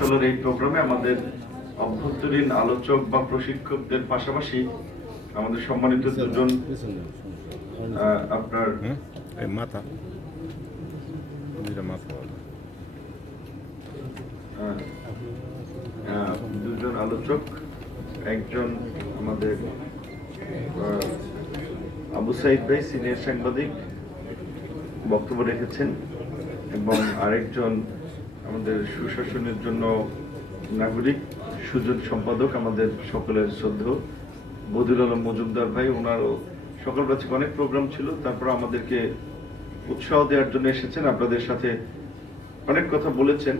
সালের এই প্রোগ্রামে আমাদের অভ্যন্তরীণ আলোচক বা প্রশিক্ষকদের পাশাপাশি আমাদের সম্মানিত দুজন আপনার মাথা দুজন আলোচক, একজন আমাদের আবু সাইদ ভাই সিনিয়র সাংবাদিক বক্তব্য রেখেছেন এবং আরেকজন আমাদের সুশাসনের জন্য নাগরিক সুজন সম্পাদক আমাদের সকলের শ্রদ্ধেয় বদিউল আলম মজুমদার ভাই। ওনারও সকাল কাছে অনেক প্রোগ্রাম ছিল, তারপর আমাদেরকে উৎসাহ দেওয়ার জন্য এসেছেন, আপনাদের সাথে অনেক কথা বলেছেন।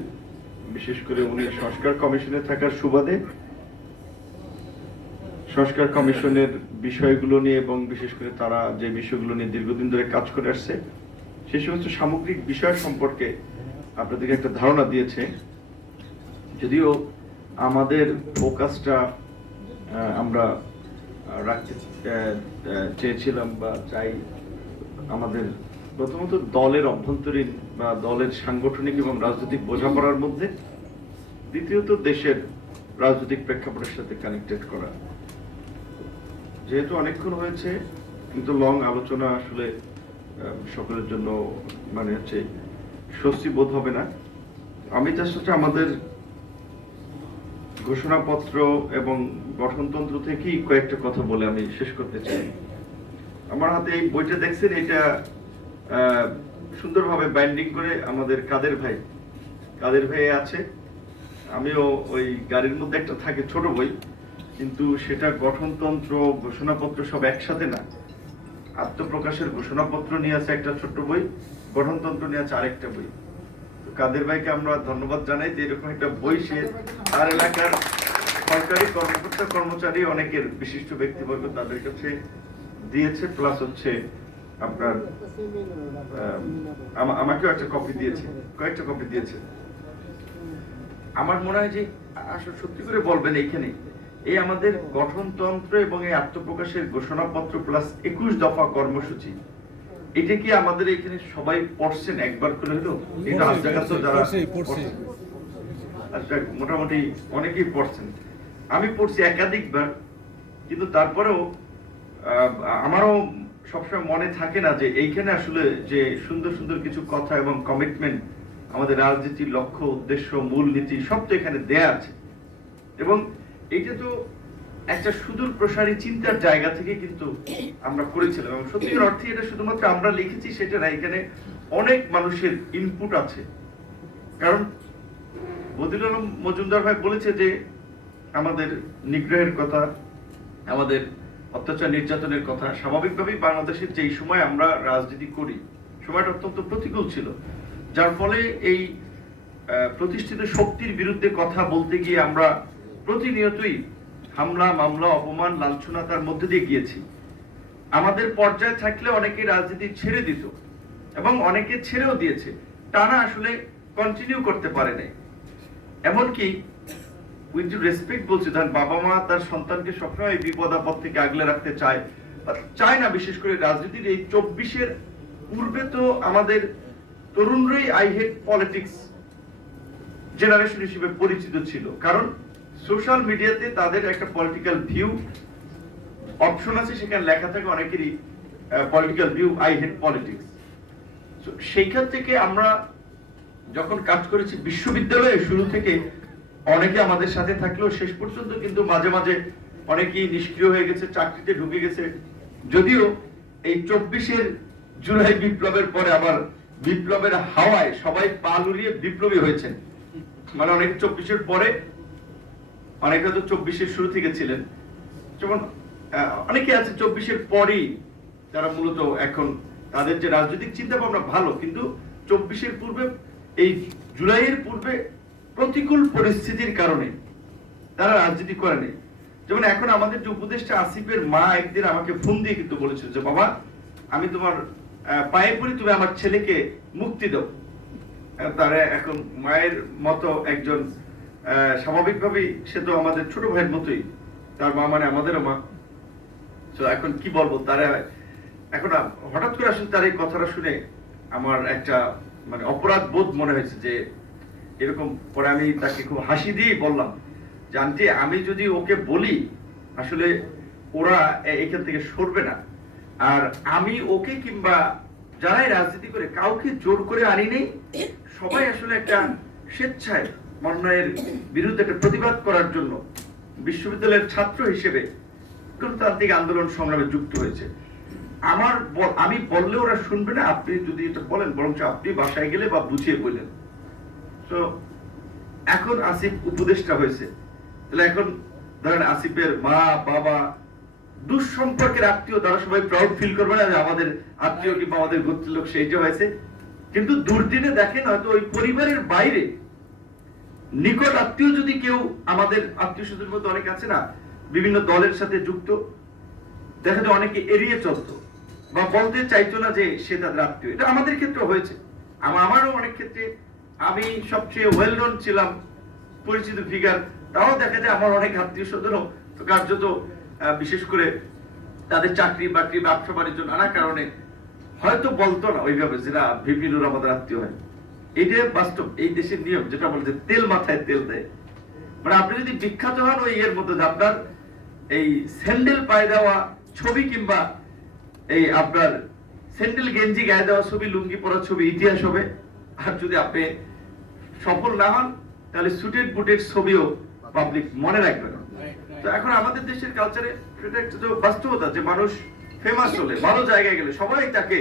বিশেষ করে উনি সংস্কার কমিশনে থাকার সুবাদে সংস্কার কমিশনের বিষয়গুলো নিয়ে এবং বিশেষ করে তারা যে বিষয়গুলো নিয়ে দীর্ঘদিন ধরে কাজ করে আসছে সেই সমস্ত সামগ্রিক বিষয় সম্পর্কে আপনাদেরকে একটা ধারণা দিয়েছে। যদিও আমাদের ফোকাসটা আমরা রাখতে চেয়েছিলাম বা চাই আমাদের প্রথমত দলের অভ্যন্তরীণ বা দলের সাংগঠনিক এবং রাজনৈতিক বোঝাপড়ার মধ্যে, দ্বিতীয়ত দেশের রাজনৈতিক প্রেক্ষাপটের সাথে কানেক্টেড করা। যেহেতু অনেকক্ষণ হয়েছে কিন্তু লং আলোচনা আসলে সকলের জন্য মানে হচ্ছে স্বস্তি বোধ হবে না। আমি জাস্ট হচ্ছে আমাদের ঘোষণাপত্র এবং গঠনতন্ত্র থেকেই কয়েকটা কথা বলে আমি শেষ করতে চাই। আমার হাতে এই বইটা দেখছেন, এটা সুন্দরভাবে বাইন্ডিং করে আমাদের কাদের ভাই আছে। আমিও ওই গাড়ির মধ্যে একটা থাকে ছোট বই, কিন্তু সেটা গঠনতন্ত্র ঘোষণাপত্র সব একসাথে না। আত্মপ্রকাশের ঘোষণাপত্র নিয়ে আছে একটা ছোট্ট বই, গঠনতন্ত্র নিয়ে আছে আরেকটা বই। কাদের ভাইকে আমরা ধন্যবাদ জানাই যে এরকম একটা বই সে তার এলাকার সরকারি কর্মকর্তা কর্মচারী অনেকের বিশিষ্ট ব্যক্তিবর্গ তাদের কাছে দিয়েছে, প্লাস হচ্ছে আপনার আমাকেও একটা কপি দিয়েছে, কয়েকটা কপি দিয়েছে। আমার মনে হয় যে আসলে সত্যি করে বলবেন এইখানে এই আমাদের গঠনতন্ত্র এবং এই আত্মপ্রকাশের ঘোষণাপত্র প্লাস 21 দফা কর্মসূচি, এটা কি আমাদের এখানে সবাই পড়ছেন একবার করে হলো? এটা আজ জায়গা তো যারা মোটামুটি অনেকেই পড়ছেন, আমি পড়ছি একাধিকবার, কিন্তু তারপরেও আমারও সবসময় মনে থাকে না যে এইখানে আসলে যে সুন্দর সুন্দর কিছু কথা এবং কমিটমেন্ট, আমাদের রাজনীতির লক্ষ্য উদ্দেশ্য মূলনীতি সব তো এখানে দেয়া আছে। এবং এইটা তো একটা সুদূর প্রসারী চিন্তার জায়গা থেকে কিন্তু আমরা করেছিলাম, এবং সত্যিকার অর্থে এটা শুধুমাত্র আমরা লিখেছি সেটা না, এখানে অনেক মানুষের ইনপুট আছে। কারণ বদিউল আলম মজুমদার ভাই বলেছে যে আমাদের নিগ্রহের কথা, আমাদের অত্যাচার নির্যাতনের কথা। স্বাভাবিকভাবেই বাংলাদেশের যেই সময় আমরা রাজনীতি করি সময়টা অত্যন্ত প্রতিকূল ছিল, যার ফলে এই প্রতিষ্ঠিত শক্তির বিরুদ্ধে কথা বলতে গিয়ে আমরা প্রতিনিয়তই হামলা মামলা অপমান লাঞ্ছনাতার মধ্যে দিয়ে গিয়েছি। আমাদের পর্যায়ে থাকলে অনেকে রাজনীতি ছেড়ে দিত এবং অনেকে ছেড়েও দিয়েছে, টানা আসলে কন্টিনিউ করতে পারে নাই। এমনকি উইথ ডিউ রেসপেক্ট বলছি, ধরেন বাবা মা তার সন্তানকে সবসময় বিপদ আপদ থেকে আগলে রাখতে চায় না। বিশেষ করে রাজনীতির এই 24-এর পূর্বে তো আমাদের তরুণরাই আই হেট পলিটিক্স জেনারেশন হিসেবে পরিচিত ছিল, কারণ সোশ্যাল মিডিয়াতে তাদের একটা পলিটিক্যাল ভিউ অপশন আছে, সেখানে লেখা থাকে অনেকেরই political view I hate politics. সেইখান থেকে আমরা যখন কাজ করেছি বিশ্ববিদ্যালয়ে শুরু থেকে অনেকে আমাদের সাথে থাকলেও শেষ পর্যন্ত কিন্তু মাঝে মাঝে অনেকেই নিষ্ক্রিয় হয়ে গেছে, চাকরিতে ঢুকে গেছে। যদিও এই 24-এর জুলাই বিপ্লবের পরে আবার বিপ্লবের হাওয়ায় সবাই পা লুড়িয়ে বিপ্লবী হয়েছেন, মানে অনেকে 24-এর পরে, অনেকে তো 24-এর শুরু থেকে ছিলেন, যেমন অনেকে আছে 24-এর পরেই যারা মূলত এখন তাদের যে রাজনৈতিক চিন্তা ভাবনা ভালো, কিন্তু 24-এর পূর্বে এই জুলাইয়ের পূর্বে প্রতিকূল পরিস্থিতির কারণে তারা রাজনীতি করেনি। যেমন এখন আমাদের যে উপদেষ্টা আসিফের মা একদিন আমাকে ফোন দিয়ে কিন্তু বলেছিল যে বাবা আমি তোমার পায়ে পড়ি, তুমি আমার ছেলেকে মুক্তি দাও। তারা এখন মায়ের মতো একজন স্বাভাবিকভাবেই সে তো আমাদের ছোট ভাইয়ের মতোই, তার মা মানে আমাদেরও মা। তো এখন কি বলবো, তারা এখন হঠাৎ করে আসলে তার এই কথাটা শুনে আমার একটা মানে অপরাধ বোধ মনে হয়েছে যে এরকম পরে আমি তাকে খুব হাসি দিয়ে বললাম যে আন্টি আমি যদি ওকে বলি আসলে ওরা এখান থেকে সরবে না, আর আমি ওকে কিংবা যারাই রাজনীতি করে কাউকে জোর করে আনি নেই, সবাই আসলে একটা স্বেচ্ছায় মনোনয়নের বিরুদ্ধে একটা প্রতিবাদ করার জন্য বিশ্ববিদ্যালয়ের ছাত্র হিসেবে গণতান্ত্রিক আন্দোলন সংগ্রামে যুক্ত হয়েছে। আমি বললে ওরা শুনবে না, আপনি যদি এটা বলেন বরং আপনি বাসায় গেলে বা বুঝিয়ে বললেন। তো এখন আসিফ উপদেষ্টা হয়েছে, তাহলে এখন ধরেন আসিফের মা বাবা দুঃসম্পর্কের আত্মীয় তারা সবাই প্রাউড ফিল করবে না যে আমাদের আত্মীয় কিংবা আমাদের গোত্রের লোক সেইটা হয়েছে। কিন্তু দুর্দিনে দেখেন হয়তো ওই পরিবারের বাইরে নিকট আত্মীয় যদি কেউ, আমাদের আত্মীয় স্বজনের মধ্যে অনেক আছে না বিভিন্ন দলের সাথে যুক্ত, দেখা যায় অনেকে এড়িয়ে চলতো বা বলতে চাইতো না যে সে তাদের আত্মীয়। এটা আমাদের ক্ষেত্রে হয়েছে, আমারও অনেক ক্ষেত্রে আমি সবচেয়ে ওয়েল নোন ছিলাম, পরিচিত ফিগার, তাও দেখা যায় আমার অনেক আত্মীয় স্বজনও কার্যত বিশেষ করে তাদের চাকরি বাকরি ব্যবসা বাণিজ্য নানা কারণে হয়তো বলতো না ওইভাবে যে না ভিপি নুর আমাদের আত্মীয় হয়। এইটা বাস্তব, এই দেশের নিয়ম, যেটা বলছে তেল মাথায় তেল দেয়। মানে আপনি যদি বিখ্যাত হন ওই এর মধ্যে আপনার এই স্যান্ডেল পায়ে দেওয়া ছবি কিংবা এই আপনার স্যান্ডেল গেঞ্জি গায়ে দেওয়া ছবি, লুঙ্গি পরা ছবি ইতিহাস হবে। আর যদি আপনি সফল না হন তাহলে সুটেড বুটের ছবিও পাবলিক মনে রাখবে না। তো এখন আমাদের দেশের কালচারে সেটা একটা বাস্তবতা যে মানুষ ফেমাস হলে ভালো জায়গায় গেলে সবাই তাকে